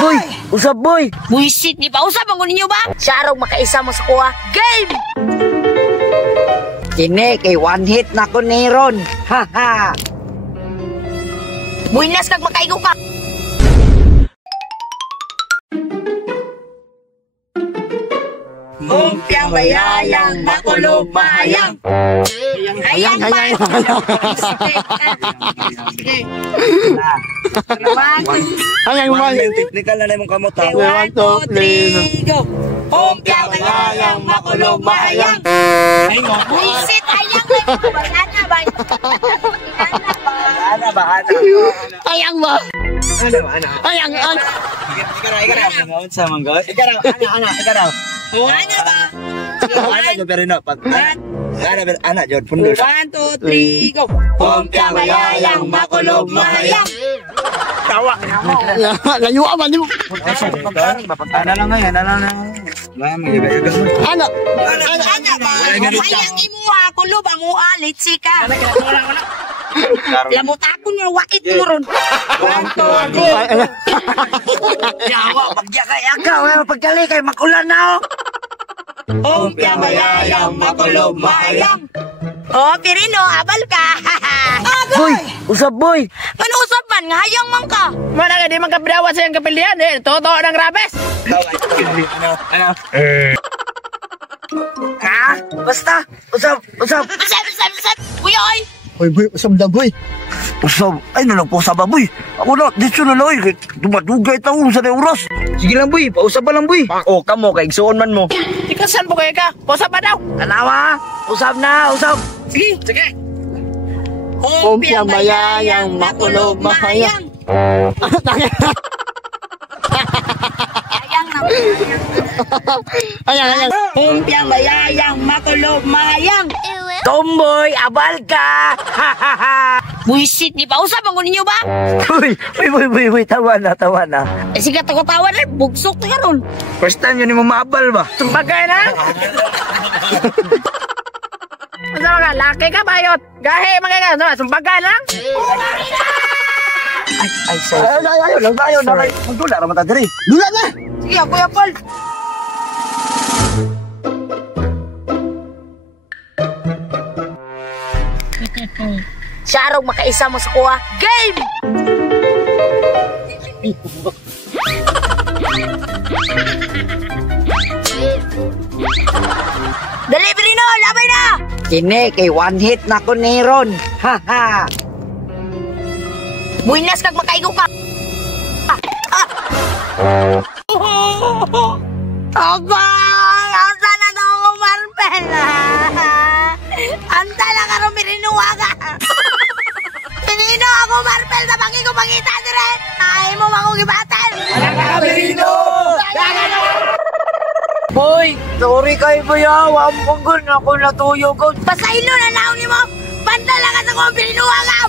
Boy, usab boy. Buisit, di pa usap ang ninyo ba? Sarong makaisa mo sa kuha. Game! Kini kay one hit na ko ni Ron. Haha. Buinas kag makaigo ka. Umpiang bayayang makulog mahayang. Hayang ba? Hayang ba? Technical na mong kamot ha. 1, 2, 3, go. Umpiang bayayang makulog mahayang. Buisit, hayang ba? Banana ba? Ana ba? Hayang ba? Ana ba? Hayang, Ikaw na. Sa manggot. Ikaw. Ano ba? Ana jo pero no. Ana jo pundos. 1, 2, 3, go. Umpiang bayayang makulog mahayang. Tawa. Layo aman mo. Ana lang ngayon, ana lang. Magagas mo. Ano? Ano ba? Hayang imo ha, kulob ang ualit sika. Lamutakon nga wait mo ron. 1, 2, 3. Yawa, pagya kay akaw, pagkali kay makulan na. Umpiang bayayang makulog mahayang. Oh, Pirino, abal ka. Boy, usab boy. Ano usap man, nga hayang man ka. Mana ka di man kapidawa sa iyang kapilian eh. Totoo ng rabes. Ano? Ha? Basta, usab. Usap. Kuya, oy. Boy, usab na boy. Usab, ay nalang po sa baboy. Ako na, dito na lang eh. Dumadugay taong sa oras. Sige lang boy, pausap pa lang boy. Oh, kamo kay igsuon man mo. Ikasan po kayo ka. Posa pa daw. Alawa, usab na, usab. Sige. Umpiang bayayang makulog mahayang. Hayang na. Hayang. Umpiang bayayang makulog mahayang. Tomboy, abal ka. Buisit, di pa usap ang ninyo ba? Uy, tawa na. Sige, tawa na, bugsok na ron. First time yun mo maabal ba? Sumbagay na. Ano ka? Laki ka bayot. Gahe mga ka. Sumbagay lang. Ay, sorry. Ayaw na. Magdula naman ta diri. Dula na. Sige, Kuya Paul. Sarong makaisa mo sa kuha. Game! Dali, Pirino, labay na. Kini kay one hit na ko ni Ron. Haha. Buinas kag makaigo ka. Abang! Asa na daw ako, Marpel? Anta na ka rin, Pirinuwa ka. Pirino ako, Marpel, sa bangi ko pangita dire. Ay mo makugibatan. Pirino! Boy, sorry kay Bayaw. Ampungon ako natuyo ko. Pasaylo na naon ni mo. Banda lang ka sa kong Pirinuwa ka.